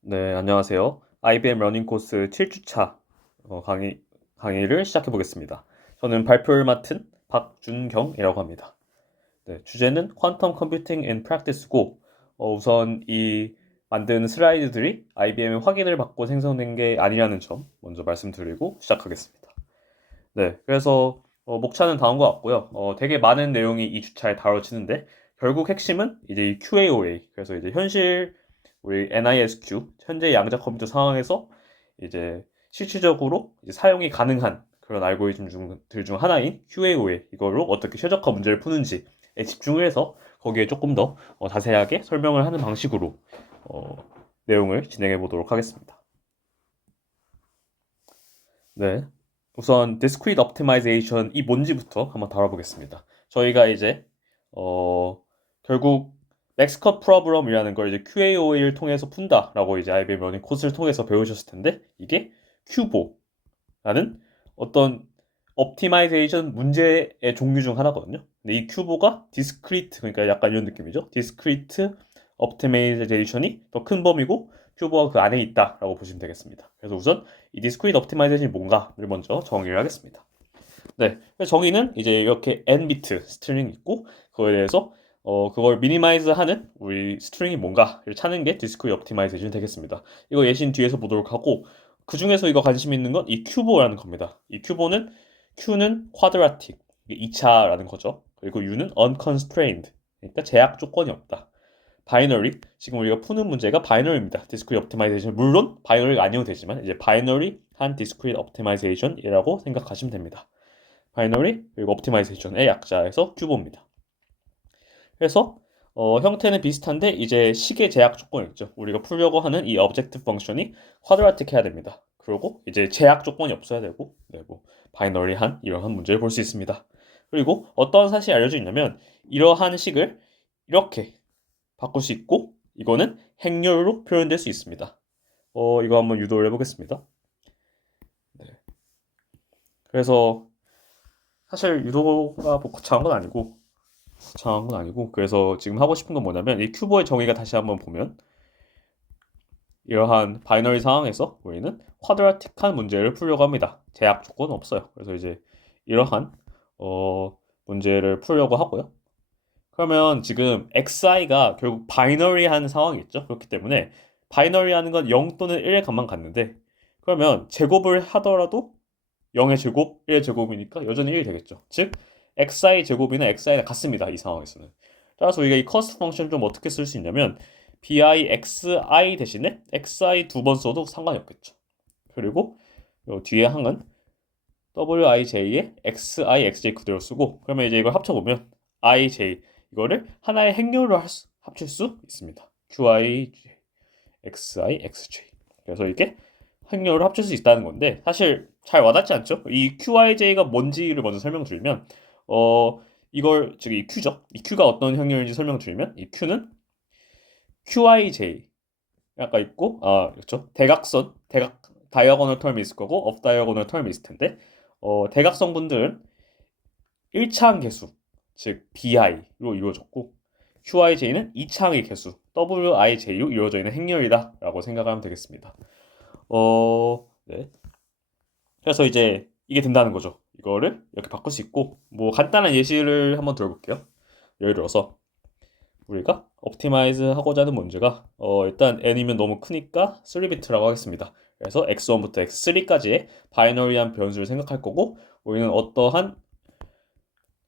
네, 안녕하세요. IBM 러닝 코스 7주차 강의를 시작해 보겠습니다. 저는 발표를 맡은 박준경이라고 합니다. 네, 주제는 퀀텀 컴퓨팅 인 프랙티스고, 우선 이 만든 슬라이드들이 IBM의 확인을 받고 생성된 게 아니라는 점 먼저 말씀드리고 시작하겠습니다. 네, 그래서 목차는 다음과 같고요. 되게 많은 내용이 이 주차에 다뤄지는데 결국 핵심은 이제 이 QAOA, 그래서 이제 현실 우리 NISQ 현재 양자 컴퓨터 상황에서 이제 실질적으로 이제 사용이 가능한 그런 알고리즘들 중 하나인 QAOA, 이걸로 어떻게 최적화 문제를 푸는지에 집중을 해서 거기에 조금 더 자세하게 설명을 하는 방식으로 어, 내용을 진행해 보도록 하겠습니다. 네. 우선 discrete optimization이 뭔지부터 한번 다뤄보겠습니다. 저희가 이제 어 결국 맥스컷 프로블럼이라는 걸 이제 QAOA를 통해서 푼다라고 이제 IBM 러닝 코스를 통해서 배우셨을 텐데, 이게 큐보라는 어떤 옵티마이제이션 문제의 종류 중 하나거든요. 근데 이 큐보가 디스크리트, 그러니까 약간 이런 느낌이죠. 디스크리트 옵티마이제이션이 더 큰 범위고 큐보가 그 안에 있다라고 보시면 되겠습니다. 그래서 우선 이 디스크리트 옵티마이제이션이 뭔가를 먼저 정의를 하겠습니다. 네, 정의는 이제 이렇게 n 비트 스트링이 있고 그거에 대해서 그걸 미니마이즈하는 우리 스트링이 뭔가를 찾는 게 디스크리트 옵티마이제이션 되겠습니다. 이거 예시는 뒤에서 보도록 하고, 그 중에서 이거 관심 있는 건 이 큐보라는 겁니다. 이 큐보는 Q는 quadratic, 2차라는 거죠. 그리고 U는 unconstrained, 그러니까 제약 조건이 없다. 바이너리, 지금 우리가 푸는 문제가 바이너리입니다. 디스크리트 옵티마이제이션, 물론 바이너리가 아니어도 되지만 이제 바이너리한 디스크리트 옵티마이제이션이라고 생각하시면 됩니다. 바이너리 그리고 옵티마이제이션의 약자에서 큐브입니다. 그래서 형태는 비슷한데 이제 식의 제약 조건이 있죠. 우리가 풀려고 하는 이 objective function이 쿼드라틱 해야 됩니다. 그리고 이제 제약 조건이 없어야 되고, 네, 뭐 바이너리한 이러한 문제를 볼 수 있습니다. 그리고 어떤 사실이 알려져 있냐면 이러한 식을 이렇게 바꿀 수 있고, 이거는 행렬로 표현될 수 있습니다. 이거 한번 유도를 해보겠습니다. 네. 그래서 사실 유도가 뭐 거창한 건 아니고, 그래서 지금 하고 싶은 건 뭐냐면 이 큐브의 정의가 다시 한번 보면 이러한 바이너리 상황에서 우리는 쿼드라틱한 문제를 풀려고 합니다. 제약 조건은 없어요. 그래서 이제 이러한 문제를 풀려고 하고요. 그러면 지금 xi가 결국 바이너리한 상황이겠죠. 그렇기 때문에 바이너리하는 건 0 또는 1의 값만 갖는데, 그러면 제곱을 하더라도 0의 제곱, 1의 제곱이니까 여전히 1이 되겠죠. 즉 xi 제곱이나 xi가 같습니다. 이 상황에서는. 따라서 우리가 이 cost 펑션 좀 어떻게 쓸 수 있냐면 bixi 대신에 xi 두 번 써도 상관이 없겠죠. 그리고 요 뒤에 항은 wij에 xi, xj 그대로 쓰고, 그러면 이제 이걸 합쳐보면 ij, 이거를 하나의 행렬로 합칠 수 있습니다. qi, xi, xj. 그래서 이게 행렬로 합칠 수 있다는 건데 사실 잘 와닿지 않죠? 이 qij가 뭔지를 먼저 설명드리면 이걸 즉 이 q죠. 이 q가 어떤 행렬인지 설명드리면 이 q는 qij 아까 있고, 그렇죠. 대각 다이아고널 텀이 있을 거고 업 다이아고널 텀이 있을 텐데, 대각선분들은 1차항 개수, 즉 bi로 이루어졌고 qij는 2차항의 개수 wij로 이루어져 있는 행렬이다라고 생각하면 되겠습니다. 네. 그래서 이제 이게 된다는 거죠. 이거를 이렇게 바꿀 수 있고, 뭐 간단한 예시를 한번 들어볼게요. 예를 들어서 우리가 옵티마이즈 하고자 하는 문제가 일단 n이면 너무 크니까 3비트라고 하겠습니다. 그래서 x1부터 x3까지의 바이너리한 변수를 생각할 거고, 우리는 어떠한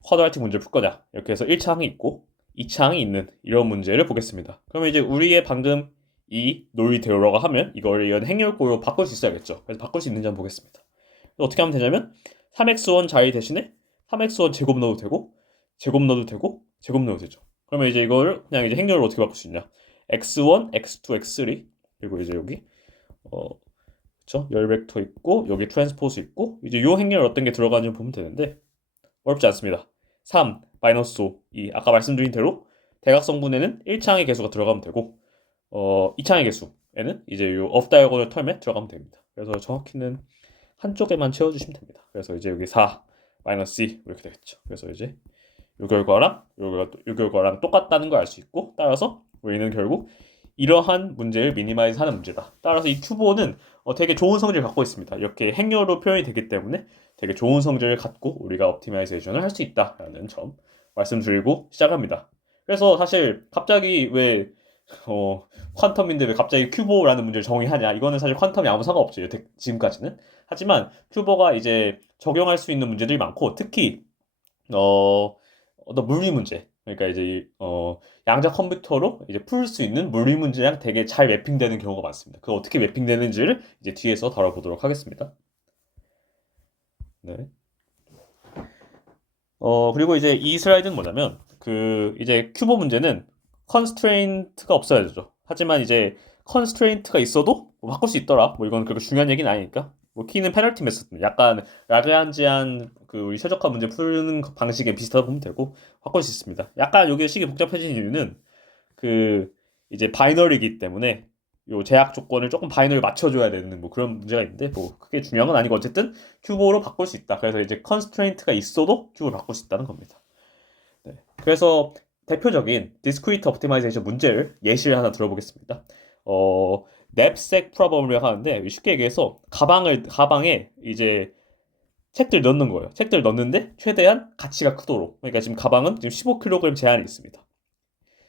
쿼드라틱 문제를 풀 거냐, 이렇게 해서 1차항이 있고 2차항이 있는 이런 문제를 보겠습니다. 그러면 이제 우리의 방금 이 논리대로라고 하면 이걸 이런 행렬꼴로 바꿀 수 있어야겠죠. 그래서 바꿀 수 있는지 한번 보겠습니다. 어떻게 하면 되냐면 3x1 자리 대신에 3x1 제곱 넣어도 되고 제곱 넣어도 되고 제곱 넣어도 되죠. 그러면 이제 이거를 그냥 이제 행렬로 어떻게 바꿀 수 있냐, x1, x2, x3, 그리고 이제 여기 그쵸, 열 벡터 있고 여기 트랜스포즈 있고, 이제 요 행렬 어떤 게 들어가는지 보면 되는데 어렵지 않습니다. 3, 마이너스 5, 이 아까 말씀드린 대로 대각성분에는 1차항의 개수가 들어가면 되고, 2차항의 개수에는 이제 요 off diagonal 텀에 들어가면 됩니다. 그래서 정확히는 한쪽에만 채워주시면 됩니다. 그래서 이제 여기 4, 마이너스 2 이렇게 되겠죠. 그래서 이제 요 결과랑 요 결과랑 똑같다는 걸 알 수 있고, 따라서 우리는 결국 이러한 문제를 미니마이즈 하는 문제다. 따라서 이 큐보는 되게 좋은 성질을 갖고 있습니다. 이렇게 행렬로 표현이 되기 때문에 되게 좋은 성질을 갖고 우리가 옵티마이제이션을 할 수 있다라는 점 말씀드리고 시작합니다. 그래서 사실 갑자기 왜 어, 퀀텀인데 왜 갑자기 큐보라는 문제를 정의하냐? 이거는 사실 퀀텀이 아무 상관없죠. 지금까지는. 하지만 큐보가 이제 적용할 수 있는 문제들이 많고 특히 어떤 물리 문제. 그러니까 이제 양자 컴퓨터로 이제 풀 수 있는 물리 문제랑 되게 잘 매핑되는 경우가 많습니다. 그 어떻게 매핑되는지를 이제 뒤에서 다뤄보도록 하겠습니다. 네. 그리고 이제 이 슬라이드는 뭐냐면 그 이제 큐브 문제는 컨스트레인트가 없어야 되죠. 하지만 이제 컨스트레인트가 있어도 뭐 바꿀 수 있더라. 뭐 이건 그렇게 중요한 얘기는 아니니까. 뭐 키는 페널티 메소드. 약간 라그란지안 그 우리 최적화 문제 푸는 방식에 비슷하다 보면 되고 바꿀 수 있습니다. 약간 여기 식이 복잡해진 이유는 그 이제 바이너리이기 때문에 요 제약 조건을 조금 바이너리 맞춰줘야 되는 뭐 그런 문제가 있는데 뭐 크게 중요한 건 아니고 어쨌든 큐브로 바꿀 수 있다. 그래서 이제 컨스트레인트가 있어도 큐브로 바꿀 수 있다는 겁니다. 네. 그래서 대표적인 디스크리트 옵티마이제이션 문제를 예시를 하나 들어보겠습니다. 냅색 프로블럼이라고 하는데 쉽게 얘기해서 가방에 이제 책들 넣는 거예요. 책들 넣는데 최대한 가치가 크도록. 그러니까 지금 가방은 지금 15kg 제한이 있습니다.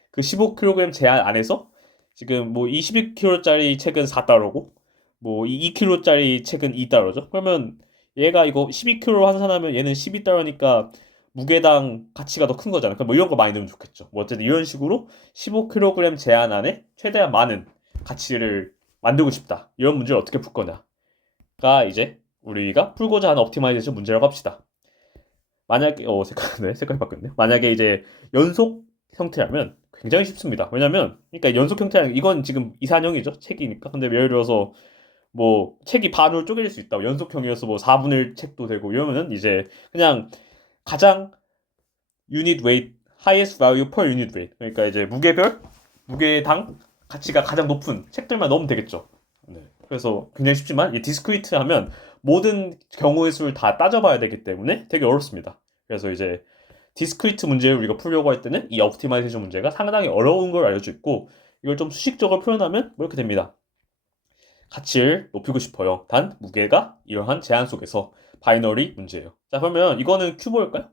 그 15kg 제한 안에서 지금 뭐 22kg짜리 책은 4달러고 뭐 2kg짜리 책은 2달러죠. 그러면 얘가 이거 12kg 환산하면 얘는 12달러니까 무게당 가치가 더 큰 거잖아. 그럼 뭐 이런 거 많이 넣으면 좋겠죠. 뭐 어쨌든 이런 식으로 15kg 제한 안에 최대한 많은 가치를 만들고 싶다. 이런 문제를 어떻게 풀 거냐가 이제 우리가 풀고자 하는 옵티마이제이션 문제라고 합시다. 만약에 색깔이 바뀌었네. 만약에 이제 연속 형태라면 굉장히 쉽습니다. 왜냐면 그러니까 연속 형태라는 이건 지금 이산형이죠. 책이니까. 근데 예를 들어서 뭐 책이 반으로 쪼개질 수 있다. 연속형이어서 뭐 4분의 1 책도 되고 이러면은 이제 그냥 가장 unit weight, highest value per unit weight. 그러니까 이제 무게당 가치가 가장 높은 책들만 넣으면 되겠죠. 네. 그래서 굉장히 쉽지만 이 디스크리트 하면 모든 경우의 수를 다 따져봐야 되기 때문에 되게 어렵습니다. 그래서 이제 디스크리트 문제를 우리가 풀려고 할 때는 이 옵티마이제이션 문제가 상당히 어려운 걸 알려져 있고 이걸 좀 수식적으로 표현하면 뭐 이렇게 됩니다. 가치를 높이고 싶어요. 단 무게가 이러한 제한 속에서 바이너리 문제예요. 자 그러면 이거는 큐브일까요?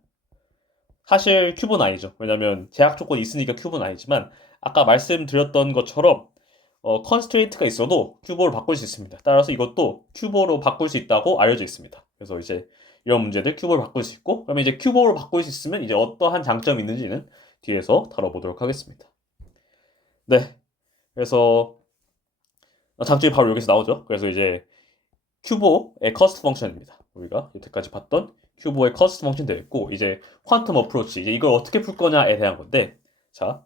사실 큐브는 아니죠. 왜냐면 제약 조건이 있으니까 큐브는 아니지만 아까 말씀드렸던 것처럼 컨스트레인트가 있어도 큐브로 바꿀 수 있습니다. 따라서 이것도 큐브로 바꿀 수 있다고 알려져 있습니다. 그래서 이제 이런 문제들 큐브로 바꿀 수 있고 그러면 이제 큐브로 바꿀 수 있으면 이제 어떠한 장점이 있는지는 뒤에서 다뤄보도록 하겠습니다. 네. 그래서 장점이 바로 여기서 나오죠. 그래서 이제 큐브의 커스트 펑션입니다. 우리가 여태까지 봤던 큐브의 커스트 펑션 되어 있고 이제 퀀텀 어프로치 이제 이걸 어떻게 풀 거냐에 대한 건데 자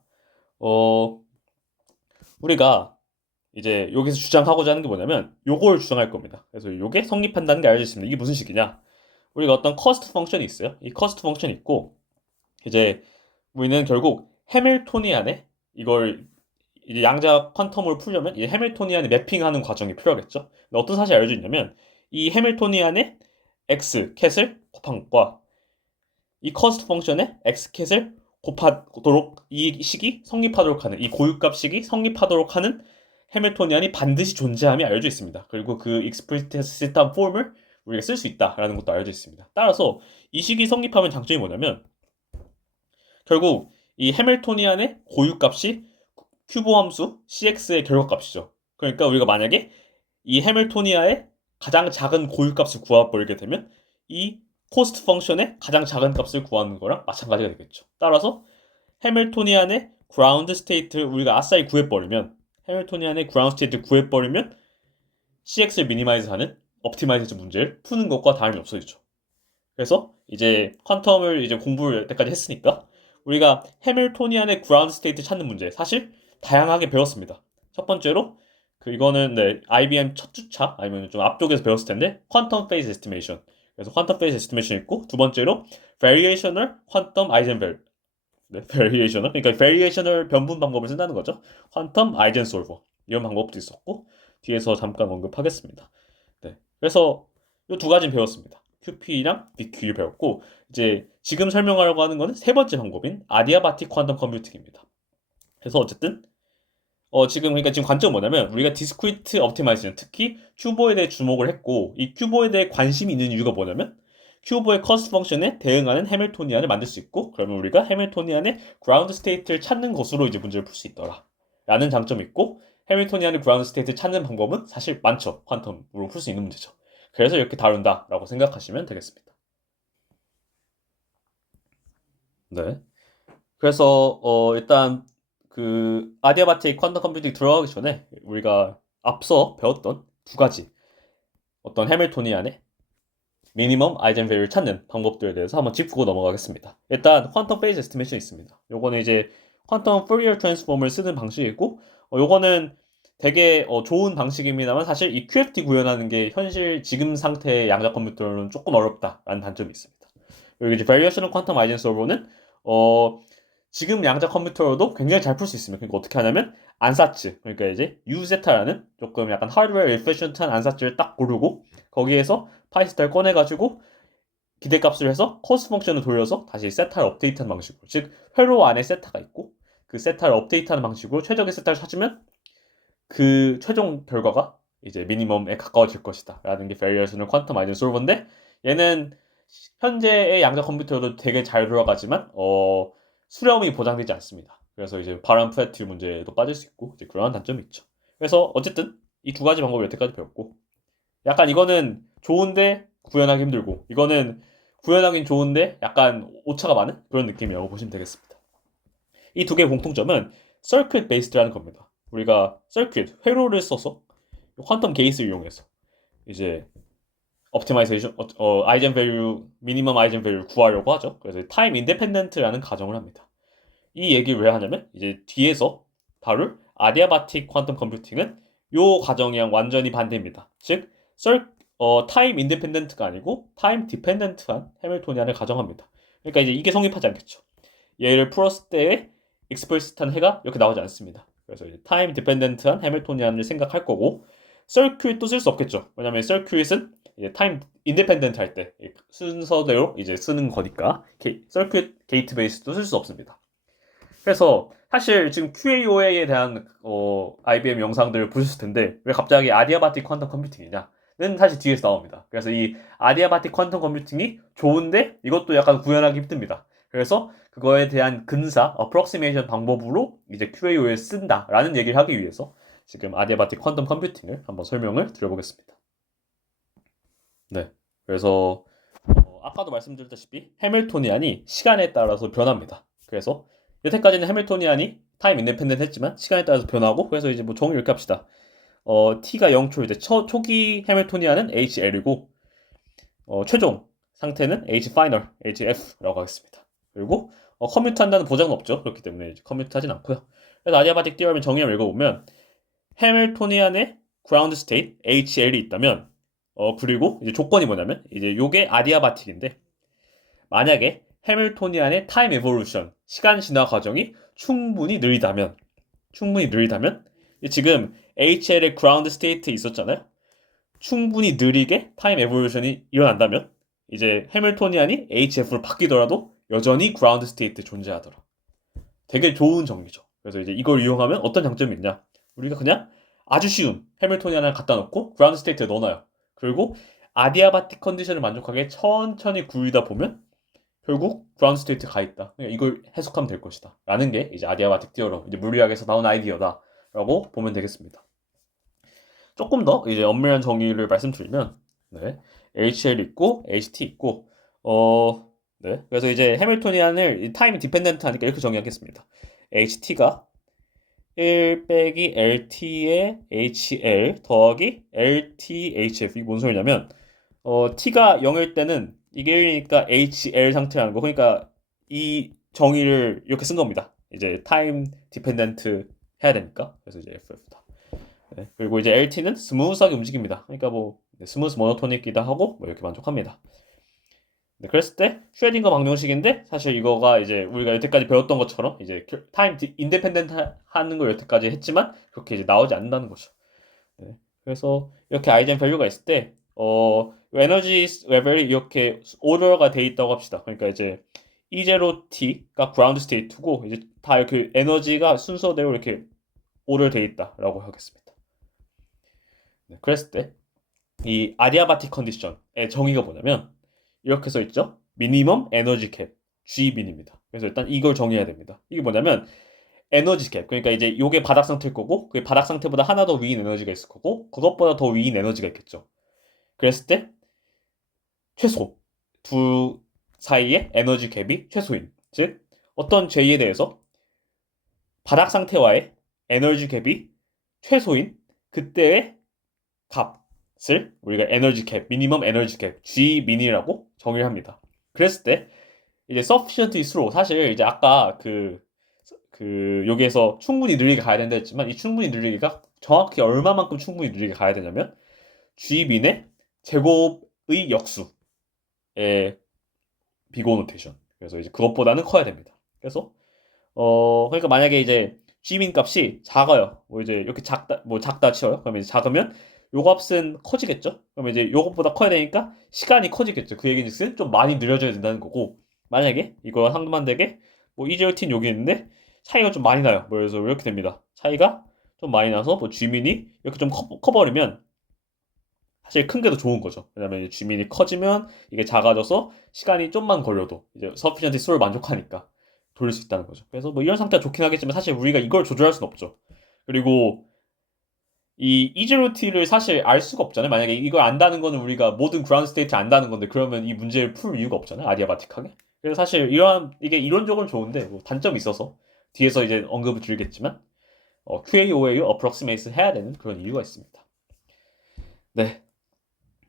우리가 이제 여기서 주장하고자 하는 게 뭐냐면 요걸 주장할 겁니다. 그래서 요게 성립한다는 게 알려져 있습니다. 이게 무슨 식이냐? 우리가 어떤 커스트 펑션이 있어요. 이 커스트 펑션이 있고 이제 우리는 결국 해밀토니안에 이걸 이제 양자 퀀텀을 풀려면 이 해밀토니안에 매핑하는 과정이 필요하겠죠. 어떤 사실이 알려져 있냐면 이 해밀토니안에 x 캣을 곱한 것과 이 커스트 펑션에 x 캣을 곱하도록 이 식이 성립하도록 하는 이 고유값식이 성립하도록 하는 해밀토니안이 반드시 존재함이 알려져 있습니다. 그리고 그 익스플리시트한 폼을 우리가 쓸 수 있다라는 것도 알려져 있습니다. 따라서 이 식이 성립하면 장점이 뭐냐면 결국 이 해밀토니안의 고유값이 큐브 함수 cx의 결과값이죠. 그러니까 우리가 만약에 이 해밀토니아의 가장 작은 고유값을 구해버리게 되면 이 코스트 펑션의 가장 작은 값을 구하는 거랑 마찬가지가 되겠죠. 따라서 해밀토니안의 그라운드 스테이트를 우리가 아싸리 구해버리면 해밀토니안의 그라운드 스테이트를 구해버리면 cx를 미니마이즈하는 옵티마이제이션 문제를 푸는 것과 다름이 없어지죠. 그래서 이제 퀀텀을 이제 공부를 여태까지 했으니까 우리가 해밀토니안의 그라운드 스테이트 찾는 문제 사실 다양하게 배웠습니다. 첫 번째로 이거는 네, IBM 첫 주차 아니면 좀 앞쪽에서 배웠을 텐데 퀀텀 페이즈 에스티메이션. 그래서 퀀텀 페이즈 에스티메이션 있고 두 번째로 variational 퀀텀 아이젠벨. 네, variational 그러니까 variational 변분 방법을 쓴다는 거죠. 퀀텀 아이젠솔버 이런 방법도 있었고 뒤에서 잠깐 언급하겠습니다. 네, 그래서 이 두 가지는 배웠습니다. QP랑 DQ를 배웠고 이제 지금 설명하려고 하는 거는 세 번째 방법인 아디아바틱 퀀텀 컴퓨팅입니다. 그래서 어쨌든 지금 그러니까 지금 관점은 뭐냐면 우리가 디스크리트 옵티마이제이션 특히 큐버에 대해 주목을 했고 이 큐버에 대해 관심이 있는 이유가 뭐냐면 큐버의 커스트 펑션에 대응하는 해밀토니안을 만들 수 있고 그러면 우리가 해밀토니안의 그라운드 스테이트를 찾는 것으로 이제 문제를 풀 수 있더라 라는 장점이 있고 해밀토니안의 그라운드 스테이트를 찾는 방법은 사실 많죠. 퀀텀으로 풀 수 있는 문제죠. 그래서 이렇게 다룬다라고 생각하시면 되겠습니다. 네. 그래서 일단 그 아디아바틱 퀀텀 컴퓨팅 들어가기 전에 우리가 앞서 배웠던 두 가지 어떤 해밀토니안의 미니멈 아이젠 밸류를 찾는 방법들에 대해서 한번 짚고 넘어가겠습니다. 일단 퀀텀 페이즈 에스티메이션이 있습니다. 요거는 이제 퀀텀 포리어 트랜스폼을 쓰는 방식이고 요거는 되게 좋은 방식입니다만 사실 이 QFT 구현하는 게 현실 지금 상태의 양자 컴퓨터로는 조금 어렵다라는 단점이 있습니다. 여기 이제 Variational Quantum Eigen Solver는 어, 지금 양자 컴퓨터로도 굉장히 잘 풀 수 있습니다. 그러니까 어떻게 하냐면 안사츠 그러니까 이제 U제타라는 조금 약간 하드웨어 에피션트한 안사츠를 딱 고르고 거기에서 파이스타를 꺼내가지고 기대값을 해서 코스 펑션을 돌려서 다시 세타를 업데이트하는 방식으로 즉 회로 안에 세타가 있고 그 세타를 업데이트하는 방식으로 최적의 세타를 찾으면 그 최종 결과가 이제 미니멈에 가까워질 것이다 라는 게 Variational Quantum Eigen Solver인데 얘는 현재의 양자 컴퓨터도 되게 잘 돌아가지만 수렴이 보장되지 않습니다. 그래서 이제 바람 프레틸 문제도 빠질 수 있고 이제 그런 단점이 있죠. 그래서 어쨌든 이 두 가지 방법을 여태까지 배웠고 약간 이거는 좋은데 구현하기 힘들고 이거는 구현하긴 좋은데 약간 오차가 많은 그런 느낌이라고 보시면 되겠습니다. 이 두 개의 공통점은 서큐트 베이스드라는 겁니다. 우리가 서큐트 회로를 써서 퀀텀 게이트를 이용해서 이제 옵티마이제이션 아이젠 밸류 미니멈 아이젠 밸류 구하려고 하죠. 그래서 타임 인디펜던트라는 가정을 합니다. 이 얘기를 왜 하냐면 이제 뒤에서 다룰 아디아바틱 퀀텀 컴퓨팅은 요 가정이랑 완전히 반대입니다. 즉 타임 인디펜던트가 아니고 타임 디펜던트한 해밀토니안을 가정합니다. 그러니까 이제 이게 성립하지 않겠죠. 얘를 풀었을 때의 익스플리시트한 해가 이렇게 나오지 않습니다. 그래서 이제 타임 디펜던트한 해밀토니안을 생각할 거고 서큐ιτ도 쓸 수 없겠죠. 왜냐면 서큐ιτ은 이제 타임 인디펜던트 할 때 순서대로 이제 쓰는 거니까 서큐it 게이트 베이스도 쓸 수 없습니다. 그래서 사실 지금 QAOA에 대한 IBM 영상들을 보셨을 텐데 왜 갑자기 아디아바틱 퀀텀 컴퓨팅이냐는 사실 뒤에서 나옵니다. 그래서 이 아디아바틱 퀀텀 컴퓨팅이 좋은데 이것도 약간 구현하기 힘듭니다. 그래서 그거에 대한 근사, 어프록시메이션 방법으로 이제 QAOA에 쓴다라는 얘기를 하기 위해서 지금 아디아바틱 퀀텀 컴퓨팅을 한번 설명을 드려보겠습니다. 네. 그래서 아까도 말씀드렸다시피 해밀토니안이 시간에 따라서 변합니다. 그래서 여태까지는 해밀토니안이 타임 인디펜던트 했지만 시간에 따라서 변하고 그래서 이제 뭐 정의 이렇게 합시다. t가 0초 이제 초기 해밀토니안은 HL이고 최종 상태는 H 파이널 HF라고 하겠습니다. 그리고 커뮤트 한다는 보장은 없죠. 그렇기 때문에 이제 커뮤트 하진 않고요. 그래서 아디아바틱 디어럼의 정의를 읽어보면 해밀토니안의 그라운드 스테이트 HL이 있다면 그리고 이제 조건이 뭐냐면 이제 요게 아디아바틱인데 만약에 해밀토니안의 타임 에볼루션 시간 진화 과정이 충분히 느리다면 지금 HL의 그라운드 스테이트 있었잖아요. 충분히 느리게 타임 에볼루션이 일어난다면 이제 해밀토니안이 HF로 바뀌더라도 여전히 그라운드 스테이트 존재하더라. 되게 좋은 정리죠. 그래서 이제 이걸 이용하면 어떤 장점이 있냐? 우리가 그냥 아주 쉬운 해밀토니안을 갖다 놓고 그라운드 스테이트에 넣어놔요. 그리고 아디아바틱 컨디션을 만족하게 천천히 굴리다 보면 결국 그라운드 스테이트 가 있다. 이걸 해석하면 될 것이다. 라는 게 이제 아디아바틱 디어럼, 이제 물리학에서 나온 아이디어다라고 보면 되겠습니다. 조금 더 이제 엄밀한 정의를 말씀드리면, 네, HL 있고 HT 있고, 네, 그래서 이제 해밀토니안을 타임 디펜던트 하니까 이렇게 정의하겠습니다. HT가 1 빼기 LT의 HL 더하기 LT HF 이게 뭔 소리냐면 T가 0일 때는 이게 1이니까 HL 상태라는 거 그러니까 이 정의를 이렇게 쓴 겁니다. 이제 타임 디펜던트 해야 되니까 그래서 이제 FF다. 네. 그리고 이제 LT는 스무스하게 움직입니다. 그러니까 뭐 스무스 모노토닉이다 하고 뭐 이렇게 만족합니다. 네, 그랬을 때 슈레딩거 방정식인데 사실 이거가 이제 우리가 여태까지 배웠던 것처럼 이제 타임 인디펜던트 하는 걸 여태까지 했지만 그렇게 이제 나오지 않는다는 거죠. 네, 그래서 이렇게 아이젠 밸류가 있을 때 에너지 레벨이 이렇게 오더가 돼 있다고 합시다. 그러니까 이제 E0T가 그라운드 스테이트고 이제 다 이렇게 에너지가 순서대로 이렇게 오를 돼 있다라고 하겠습니다. 네, 그랬을 때 이 아디아바틱 컨디션의 정의가 뭐냐면 이렇게 써 있죠. 미니멈 에너지 캡 G민입니다. 그래서 일단 이걸 정의해야 됩니다. 이게 뭐냐면 에너지 캡. 그러니까 이제 요게 바닥 상태일 거고 그 바닥 상태보다 하나 더 위인 에너지가 있을 거고 그것보다 더 위인 에너지가 있겠죠. 그랬을 때 최소 두 사이의 에너지 갭이 최소인. 즉 어떤 J에 대해서 바닥 상태와의 에너지 갭이 최소인 그때의 값을 우리가 에너지 캡, 미니멈 에너지 캡, G 미니라고 정의를 합니다. 그랬을 때 이제 sufficient is로 사실 이제 아까 여기에서 충분히 느리게 가야 된다 했지만 이 충분히 느리게가 정확히 얼마만큼 충분히 느리게 가야 되냐면 G 민의 제곱의 역수의 비고 노테이션. 그래서 이제 그것보다는 커야 됩니다. 그래서 그러니까 만약에 이제 G민 값이 작아요. 뭐 이제 이렇게 작다 치워요. 그러면 이제 작으면 요 값은 커지겠죠. 그러면 이제 요것보다 커야 되니까 시간이 커지겠죠. 그 얘기는 좀 많이 느려져야 된다는 거고 만약에 이거 상반되게 뭐 이제어틴 여기 있는데 차이가 좀 많이 나요. 뭐 그래서 이렇게 됩니다. 차이가 좀 많이 나서 뭐 G민이 이렇게 좀 커버리면 사실 큰 게 더 좋은 거죠. 왜냐면 이제 G민이 커지면 이게 작아져서 시간이 좀만 걸려도 이제 sufficient 수를 만족하니까 돌릴 수 있다는 거죠. 그래서 뭐 이런 상태가 좋긴 하겠지만 사실 우리가 이걸 조절할 수는 없죠. 그리고 이 이즈로티를 사실 알 수가 없잖아요. 만약에 이걸 안다는 거는 우리가 모든 그라운드 스테이트 안다는 건데 그러면 이 문제를 풀 이유가 없잖아요. 아디아바틱하게. 그래서 사실 이게 이론적으로 좋은데 뭐 단점이 있어서 뒤에서 이제 언급을 드리겠지만 QAOA 어프록시메이트 해야 되는 그런 이유가 있습니다. 네.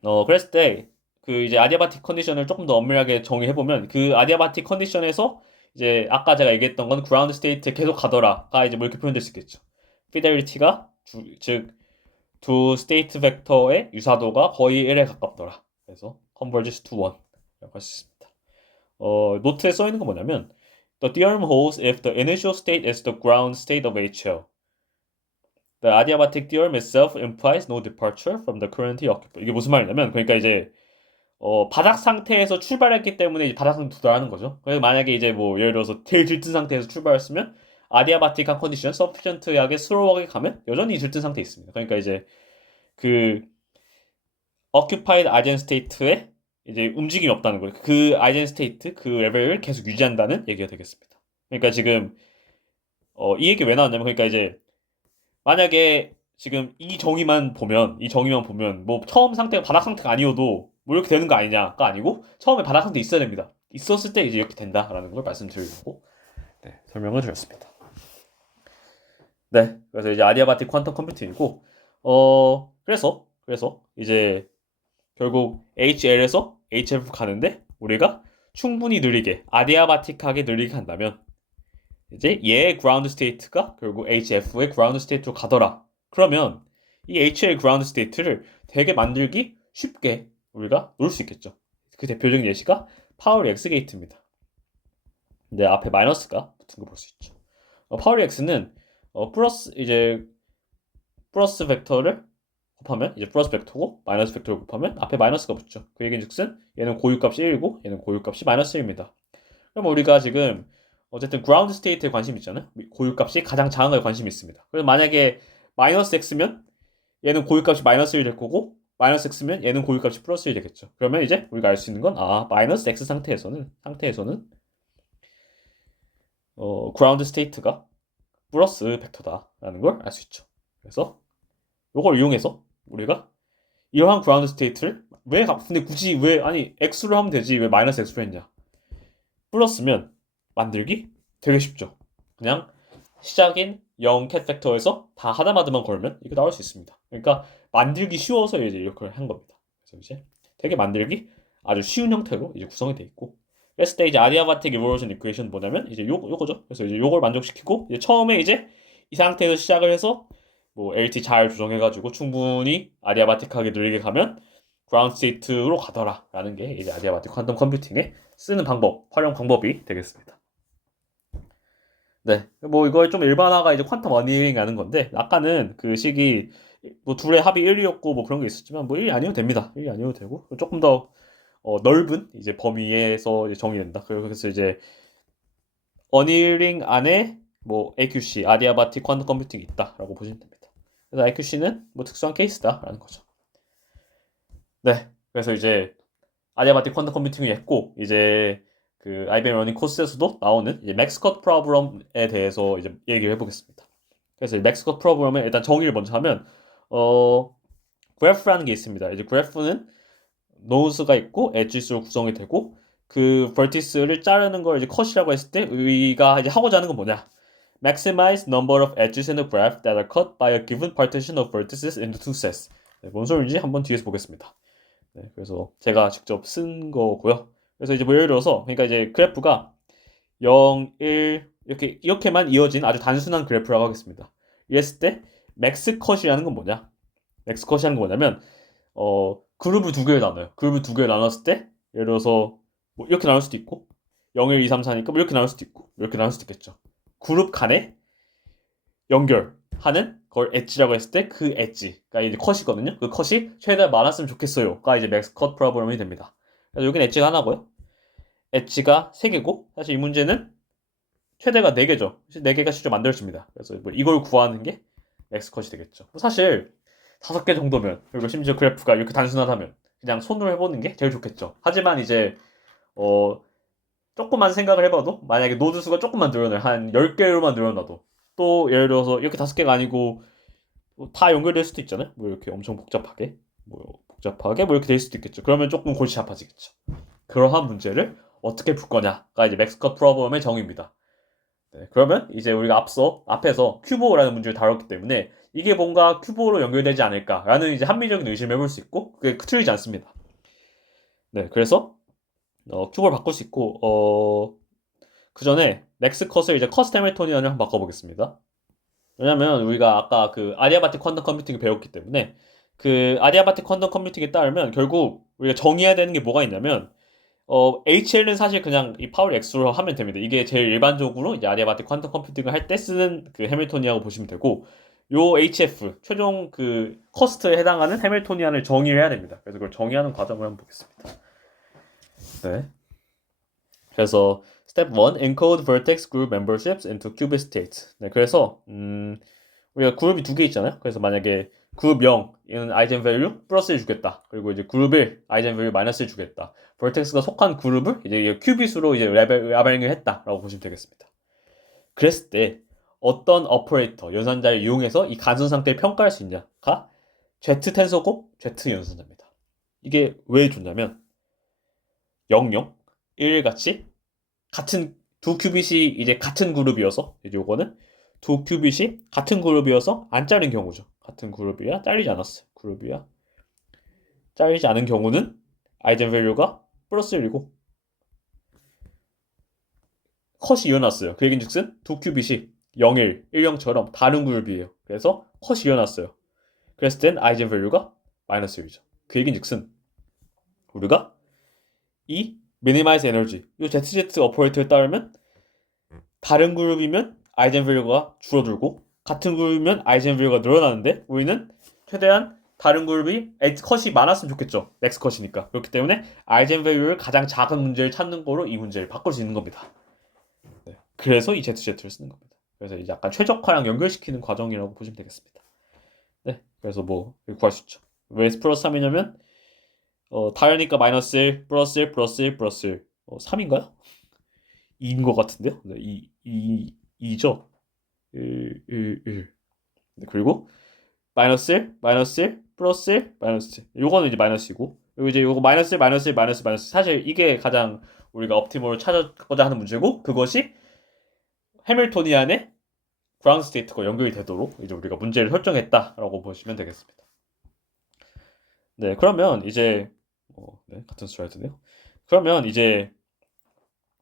그랬을 때 그 이제 아디아바틱 컨디션을 조금 더 엄밀하게 정의해 보면 그 아디아바틱 컨디션에서 이제 아까 제가 얘기했던 건 그라운드 스테이트 계속 가더라가 이제 뭐 이렇게 표현될 수 있겠죠. 피델리티가 즉 두 스테이트 벡터의 유사도가 거의 1에 가깝더라. 그래서 converges to 1라고 할 수 있습니다. 노트에 써 있는 건 뭐냐면 The theorem holds if the initial state is the ground state of HL. The adiabatic theorem itself implies no departure from the currently occupied. 이게 무슨 말이냐면 그러니까 이제 바닥 상태에서 출발했기 때문에 이제 바닥 상태 도달하는 거죠. 그래서 만약에 이제 뭐 예를 들어서 제일 들뜬 상태에서 출발했으면 아디아바틱한 컨디션, 서피션트하게 스로우하게 가면 여전히 들뜬 상태에 있습니다. 그러니까 이제 그 occupied 아이젠 스테이트에 이제 움직임이 없다는 거예요. 그 아이젠 스테이트 그 레벨을 계속 유지한다는 얘기가 되겠습니다. 그러니까 지금 이 얘기 왜 나왔냐면 그러니까 이제 만약에 지금 이 정의만 보면 뭐 처음 상태가 바닥 상태가 아니어도 뭐 이렇게 되는 거 아니냐가 아니고 처음에 바닥 상태 있어야 됩니다. 있었을 때 이제 이렇게 된다라는 걸 말씀드리려고 네, 설명을 드렸습니다. 네, 그래서 이제 아디아바틱 퀀텀 컴퓨팅이고 그래서 이제 결국 HL에서 HF 가는데 우리가 충분히 느리게 아디아바틱하게 느리게 간다면 이제 얘의 그라운드 스테이트가 결국 HF의 그라운드 스테이트로 가더라. 그러면 이 HL 그라운드 스테이트를 되게 만들기 쉽게 우리가 놓을 수 있겠죠. 그 대표적인 예시가 파워리 X 게이트입니다. 근데 앞에 마이너스가 붙은 거 볼 수 있죠. 파워리 X는 플러스 벡터를 곱하면 이제 플러스 벡터고 마이너스 벡터를 곱하면 앞에 마이너스가 붙죠. 그 얘기즉슨 얘는 고유값이 1이고 얘는 고유값이 마이너스 1입니다. 그럼 우리가 지금 어쨌든 그라운드 스테이트에 관심 있잖아요. 고유값이 가장 작은 거에 관심이 있습니다. 그래서 만약에 마이너스 x면 얘는 고유값이 마이너스 1 될 거고 마이너스 x면 얘는 고유값이 플러스 1 되겠죠. 그러면 이제 우리가 알 수 있는 건 마이너스 x 상태에서는 그라운드 스테이트가 플러스 벡터다라는 걸 알 수 있죠. 그래서 이걸 이용해서 우리가 이러한 그라운드 스테이트를 근데 굳이 x로 하면 되지 왜 마이너스 x로 했냐. 플러스면 만들기 되게 쉽죠. 그냥 시작인 0 cat 팩터에서 다 하다마다만 걸면 이거 나올 수 있습니다. 그러니까 만들기 쉬워서 이제 이렇게 한 겁니다. 그래서 이제 되게 만들기 아주 쉬운 형태로 이제 구성이 돼 있고 그랬을 때 이제 아디아바틱 이볼루션 이퀘이션 뭐냐면 이제 요거죠. 그래서 이제 요걸 만족시키고 이제 처음에 이제 이 상태에서 시작을 해서 뭐 LT 잘 조정해가지고 충분히 아디아바틱하게 느리게 가면 그라운드 스테이트로 가더라라는 게 이제 아디아바틱 퀀텀 컴퓨팅에 쓰는 활용 방법이 되겠습니다. 네, 뭐 이걸 좀 일반화가 이제 퀀텀 어닝 하는 건데 아까는 그 식이 뭐 둘의 합이 1이었고 뭐 그런 게 있었지만 뭐 1이 아니어도 됩니다. 1이 아니어도 되고 조금 더 넓은 이제 범위에서 이제 정의된다. 그래서 이제 어닝 안에 뭐 AQC, 아디아바틱 퀀텀 컴퓨팅이 있다라고 보시면 됩니다. 그래서 AQC는 뭐 특수한 케이스다라는 거죠. 네, 그래서 이제 아디아바틱 퀀텀 컴퓨팅을 했고 이제 그 IBM 러닝 코스에서도 나오는 이제 맥스컷 프로그램에 대해서 이제 얘기를 해보겠습니다. 그래서 맥스컷 프로그램의 일단 정의를 먼저 하면 그래프라는 게 있습니다. 이제 그래프는 노드가 있고 엣지수로 구성이 되고 그 vertice를 자르는 걸 이제 컷이라고 했을 때 우리가 이제 하고자 하는 건 뭐냐? Maximize number of edges in the graph that are cut by a given partition of vertices into two sets. 네, 뭔 소리인지 한번 뒤에서 보겠습니다. 네, 그래서 제가 직접 쓴 거고요. 그래서 이제 뭐 예를 들어서 그러니까 이제 그래프가 0, 1 이렇게만 이어진 아주 단순한 그래프라고 하겠습니다. 이랬을 때 맥스 컷이라는 건 뭐냐? 맥스 컷이라는 건 뭐냐면 그룹을 두 개를 나눠요. 그룹을 두 개를 나눴을 때 예를 들어서 뭐 이렇게 나눌 수도 있고 0, 1, 2, 3, 4니까 뭐 이렇게 나눌 수도 있고 이렇게 나눌 수도 있겠죠. 그룹 간에 연결하는 걸 엣지라고 했을 때 그 엣지가 이제 컷이거든요. 그 컷이 최대한 많았으면 좋겠어요가 이제 맥스 컷 프로그램이 됩니다. 그래서 여기는 엣지가 하나고요. 엣지가 3개고 사실 이 문제는 최대가 4개죠. 4개가 실제 만들어집니다. 그래서 뭐 이걸 구하는 게 맥스 컷이 되겠죠. 뭐 사실 5개 정도면 그리고 심지어 그래프가 이렇게 단순하다면 그냥 손으로 해보는 게 제일 좋겠죠. 하지만 이제 조금만 생각을 해봐도 만약에 노드 수가 조금만 늘어나요. 한 10개로만 늘어나도 또 예를 들어서 이렇게 5개가 아니고 다 연결될 수도 있잖아요. 뭐 이렇게 엄청 복잡하게 뭐 이렇게 될 수도 있겠죠. 그러면 조금 골치 아파지겠죠. 그러한 문제를 어떻게 풀 거냐가 이제 맥스컷 프로그램의 정의입니다. 네, 그러면 이제 우리가 앞에서 큐브라는 문제를 다뤘기 때문에 이게 뭔가 큐브로 연결되지 않을까라는 이제 합리적인 의심을 해볼 수 있고 그게 틀리지 않습니다. 네, 그래서 큐브를 바꿀 수 있고 그 전에 맥스 컷을 이제 커스텀 해밀토니언을 한번 바꿔보겠습니다. 왜냐면 우리가 아까 그 아디아바틱 퀀텀 컴퓨팅을 배웠기 때문에 그 아디아바틱 퀀텀 컴퓨팅에 따르면 결국 우리가 정의해야 되는 게 뭐가 있냐면 HL은 사실 그냥 이 파울 X로 하면 됩니다. 이게 제일 일반적으로 이제 아디아바틱 퀀텀 컴퓨팅을 할 때 쓰는 그 해밀토니언이라고 보시면 되고 요 HF 최종 그 커스트에 해당하는 해밀토니언을 정의를 해야 됩니다. 그래서 그걸 정의하는 과정을 한번 보겠습니다. 네. 그래서 Step 1, encode vertex group memberships into cubic states. 네, 그래서 우리가 그룹이 2개 있잖아요. 그래서 만약에 그룹 0은 아이젠밸류 플러스를 주겠다. 그리고 이제 그룹 1 아이젠밸류 마이너스를 주겠다. vertex가 속한 그룹을 이제 큐빗으로 이제 라벨링을 했다라고 보시면 되겠습니다. 그랬을 때 어떤 오퍼레이터 연산자를 이용해서 이 간선 상태를 평가할 수 있냐가 Z 텐서고 Z 연산자입니다. 이게 왜 좋냐면 0, 0, 1 같이 같은 두 큐빗이 이제 같은 그룹이어서 이제 요거는 두 큐빗이 같은 그룹이어서 안 잘린 경우죠. 같은 그룹이야 잘리지 않았어. 그룹이야 잘리지 않은 경우는 아이젠밸류가 플러스 1이고 컷이 일어났어요. 그 얘긴즉슨 두 큐빗이 0, 1, 1, 0처럼 다른 그룹이에요. 그래서 컷이 일어났어요. 그랬을 땐 아이젠밸류가 마이너스 1이죠. 그 얘긴즉슨 우리가 이 미니마이즈 에너지 이 ZZ 오퍼레이터에 따르면 다른 그룹이면 아이젠밸류가 줄어들고 같은 그룹이면 아이젠밸류가 늘어나는데 우리는 최대한 다른 그룹이 컷이 많았으면 좋겠죠. 맥스 컷이니까. 그렇기 때문에 아이젠밸류를 가장 작은 문제를 찾는 거로 이 문제를 바꿀 수 있는 겁니다. 네. 그래서 이 ZZ를 쓰는 겁니다. 그래서 이제 약간 최적화랑 연결시키는 과정이라고 보시면 되겠습니다. 네. 그래서 뭐 구할 수 있죠. 왜 플러스 3이냐면 다르니까 마이너스 1, 플러스 1, 플러스 1, 플러스 1. 3인가요? 2인 것 같은데요? 네, 2죠? 1. 네, 그리고 마이너스 1, 마이너스 1, 플러스 1, 마이너스 1. 요거는 이제 마이너스이고, 그리고 이제 요거 마이너스 1, 마이너스 1, 마이너스 1, 마이너스 1. 사실 이게 가장 우리가 옵티머를 찾고자 하는 문제고, 그것이 해밀토니안의 그라운드 스테이트와 연결이 되도록 이제 우리가 문제를 설정했다라고 보시면 되겠습니다. 네, 그러면 이제 네, 같은 슬라이드네요. 그러면 이제